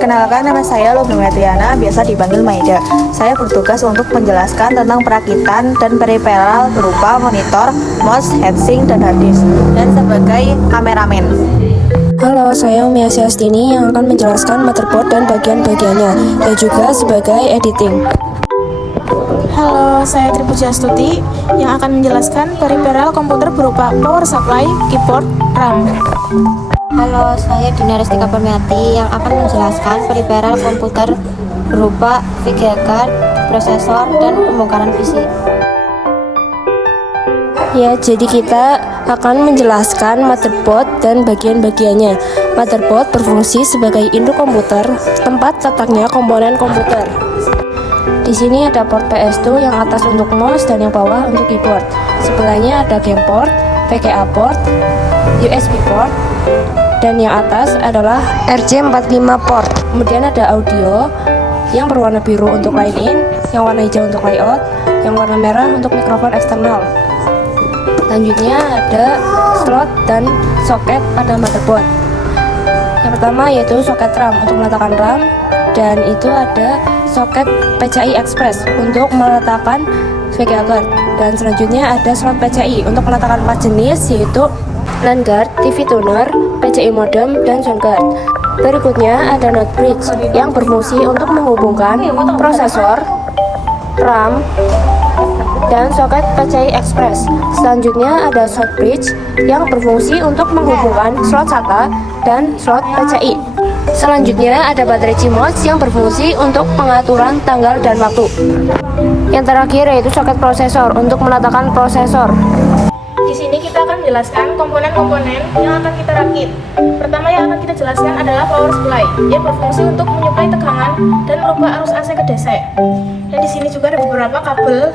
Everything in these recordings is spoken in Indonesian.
Perkenalkan, nama saya Lubna Metriana, biasa dipanggil Maida. Saya bertugas untuk menjelaskan tentang perakitan dan periferal berupa monitor, mouse, heatsink, dan hard disk, dan sebagai kameramen. Halo, saya Umi Asyastini yang akan menjelaskan motherboard dan bagian-bagiannya, dan juga sebagai editing. Halo, saya Tripuji Astuti yang akan menjelaskan periferal komputer berupa power supply, keyboard, RAM. Halo, saya Dina Restika Permiati yang akan menjelaskan periferal komputer berupa VGA card, prosesor, dan pembongkaran PC. Ya, jadi kita akan menjelaskan motherboard dan bagian-bagiannya. Motherboard berfungsi sebagai induk komputer, tempat letaknya komponen komputer. Di sini ada port PS2 yang atas untuk mouse dan yang bawah untuk keyboard. Sebelahnya ada game port, VGA port, USB port, dan yang atas adalah RJ45 port. Kemudian ada audio yang berwarna biru untuk line in, yang warna hijau untuk layout, yang warna merah untuk mikrofon eksternal. Selanjutnya ada slot dan soket pada motherboard. Yang pertama yaitu soket RAM untuk meletakkan RAM, dan itu ada soket PCI Express untuk meletakkan VGA card, dan selanjutnya ada slot PCI untuk meletakkan 4 jenis yaitu LAN card, TV tuner, PCI modem, dan sound card. Berikutnya ada node bridge yang berfungsi untuk menghubungkan prosesor, RAM, dan soket PCI Express. Selanjutnya ada short bridge yang berfungsi untuk menghubungkan slot SATA dan slot PCI. Selanjutnya ada baterai CMOS yang berfungsi untuk pengaturan tanggal dan waktu. Yang terakhir yaitu soket prosesor untuk meletakkan prosesor. Di sini kita akan menjelaskan komponen-komponen yang akan kita rakit. Pertama yang akan kita jelaskan adalah power supply. Ia berfungsi untuk menyuplai tegangan dan merubah arus AC ke DC. Dan di sini juga ada beberapa kabel.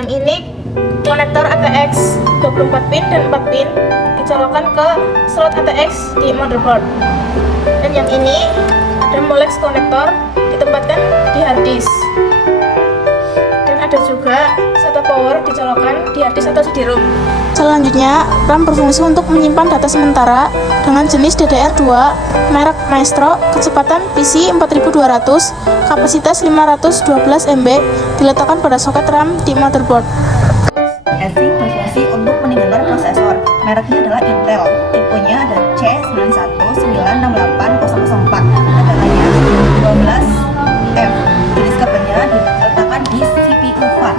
Yang ini konektor ATX 24 pin dan 4 pin dicolokkan ke slot ATX di motherboard. Dan yang ini ada Molex konektor ditempatkan di hard disk. Dan ada juga SATA power dicolokkan di hard disk atau CD-ROM. Selanjutnya, RAM berfungsi untuk menyimpan data sementara dengan jenis DDR2, merek Maestro, kecepatan PC 4200, kapasitas 512 MB, diletakkan pada soket RAM di motherboard. Heatsink berfungsi untuk meninggalkan prosesor. Mereknya adalah Intel. Tipenya ada C9196804. Metodenya 12F. Jenis kabelnya diletakkan di CPU fan.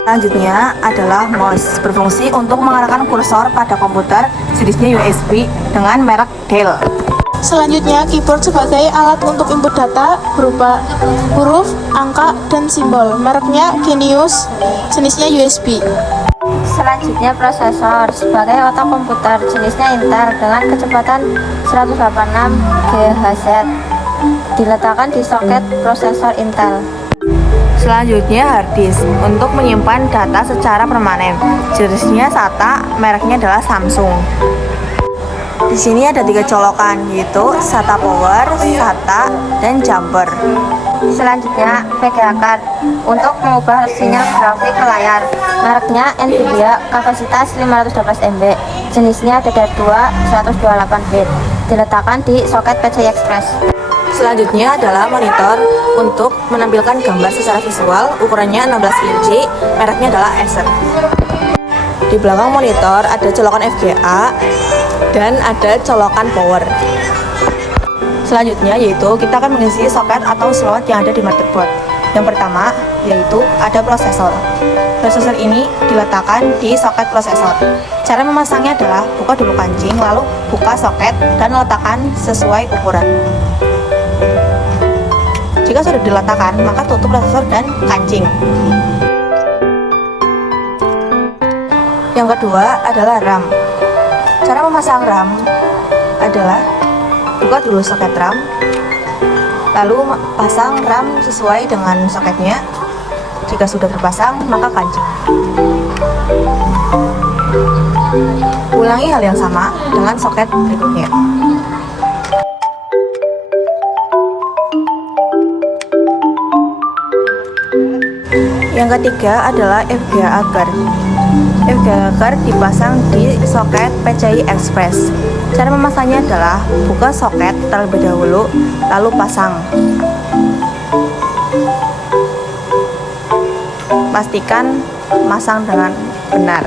Selanjutnya adalah mouse, berfungsi untuk mengarahkan kursor pada komputer, jenisnya USB dengan merek Dell. Selanjutnya, keyboard sebagai alat untuk input data berupa huruf, angka, dan simbol. Mereknya Genius, jenisnya USB. Selanjutnya prosesor sebagai otak komputer, jenisnya Intel dengan kecepatan 186 GHz. Diletakkan di soket prosesor Intel. Selanjutnya hard disk untuk menyimpan data secara permanen. Jenisnya SATA, mereknya adalah Samsung. Di sini ada 3 colokan, yaitu SATA power, SATA, dan jumper. Selanjutnya VGA card untuk mengubah sinyal grafik ke layar. Mereknya Nvidia, kapasitas 512 MB. Jenisnya DDR2 128 bit. Diletakkan di soket PCI Express. Selanjutnya adalah monitor untuk menampilkan gambar secara visual, ukurannya 16 inci, mereknya adalah Acer. Di belakang monitor ada colokan VGA dan ada colokan power. Selanjutnya yaitu kita akan mengisi soket atau slot yang ada di motherboard. Yang pertama yaitu ada prosesor. Prosesor ini diletakkan di soket prosesor. Cara memasangnya adalah buka dulu kancing, lalu buka soket dan letakkan sesuai ukuran. Jika sudah diletakkan, maka tutup prosesor dan kancing. Yang kedua adalah RAM. Cara memasang RAM adalah buka dulu soket RAM, lalu pasang RAM sesuai dengan soketnya. Jika sudah terpasang, maka kancing. Ulangi hal yang sama dengan soket berikutnya. Yang ketiga adalah VGA card. Evacuator dipasang di soket PCI Express. Cara memasangnya adalah buka soket terlebih dahulu, lalu pasang. Pastikan masang dengan benar.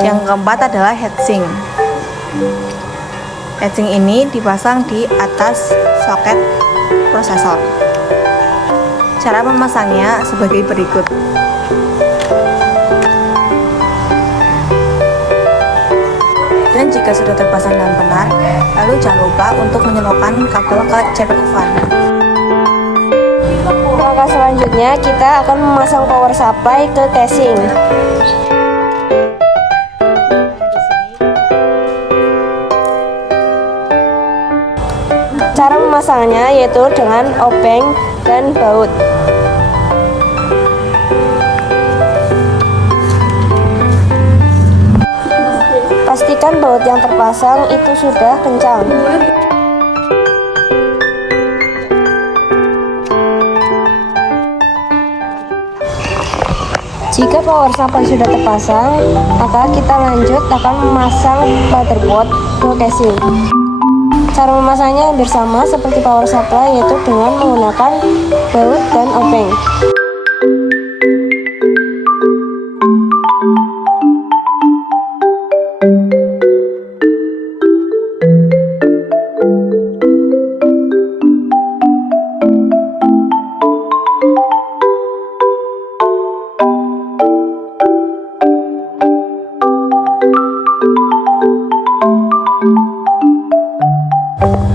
Yang keempat adalah heatsink. Heatsink ini dipasang di atas soket prosesor. Cara memasangnya sebagai berikut. Dan jika sudah terpasang dengan benar, lalu jangan lupa untuk menyelokkan kabel ke CPU fan. Langkah selanjutnya kita akan memasang power supply ke casing. Cara memasangnya yaitu dengan obeng dan baut. Pastikan baut yang terpasang itu sudah kencang. Jika power supply sudah terpasang, maka kita lanjut akan memasang motherboard ke casing. Cara memasangnya hampir sama seperti power supply, yaitu dengan menggunakan baut dan obeng.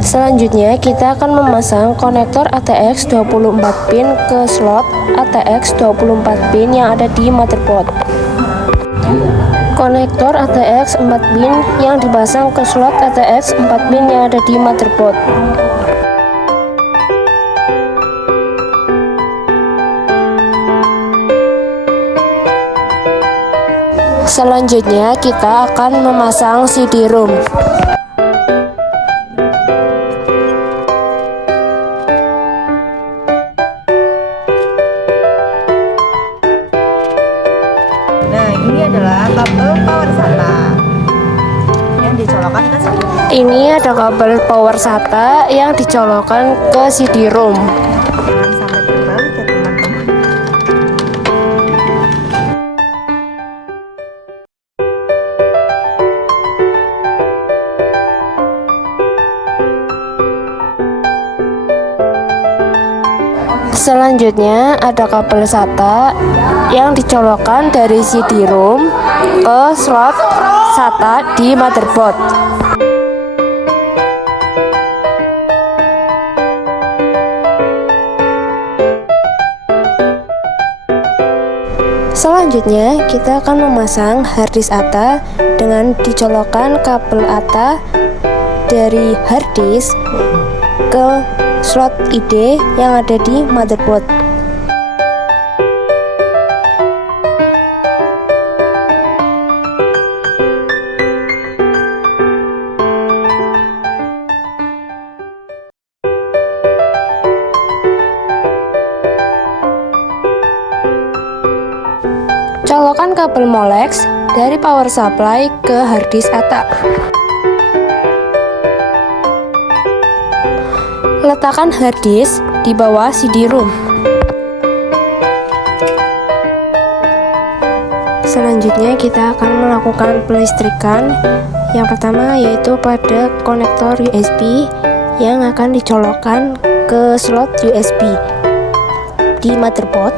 Selanjutnya kita akan memasang konektor ATX 24 pin ke slot ATX 24 pin yang ada di motherboard. Konektor ATX 4 pin yang dipasang ke slot ATX 4 pin yang ada di motherboard. Selanjutnya kita akan memasang CD-ROM. Ini adalah kabel power SATA yang dicolokkan ke CD. Ini ada kabel power SATA yang dicolokkan ke CD-ROM. Jangan sampai terbalik ya teman-teman. Selanjutnya ada kabel SATA yang dicolokkan dari CD-ROM ke slot SATA di motherboard. Selanjutnya kita akan memasang harddisk ATA dengan dicolokkan kabel ATA dari harddisk ke slot ID yang ada di motherboard. Colokan kabel Molex dari power supply ke harddisk ATA. Letakkan harddisk di bawah CD-ROM. Selanjutnya kita akan melakukan pelistrikan. Yang pertama yaitu pada konektor USB yang akan dicolokkan ke slot USB di motherboard.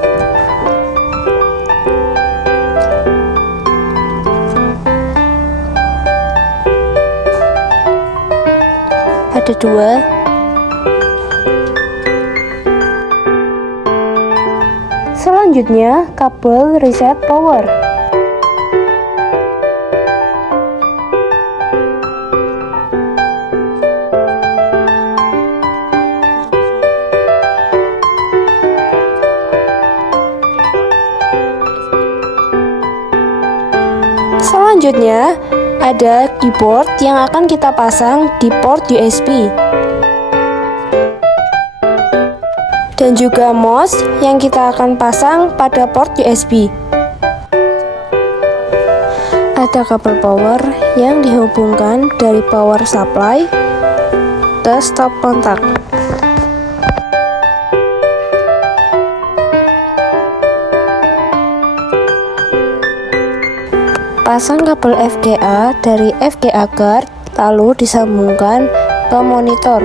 Ada dua. Selanjutnya, kabel reset power. Selanjutnya, ada keyboard yang akan kita pasang di port USB. dan juga mouse yang kita akan pasang pada port USB. Ada kabel power yang dihubungkan dari power supply ke stop kontak. Pasang kabel FGA dari FGA guard lalu disambungkan ke monitor.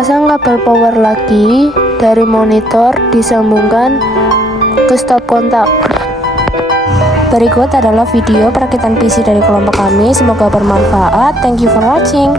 Pasang kabel power lagi dari monitor disambungkan ke stop kontak. Berikut adalah video perakitan PC dari kelompok kami. Semoga bermanfaat. Thank you for watching.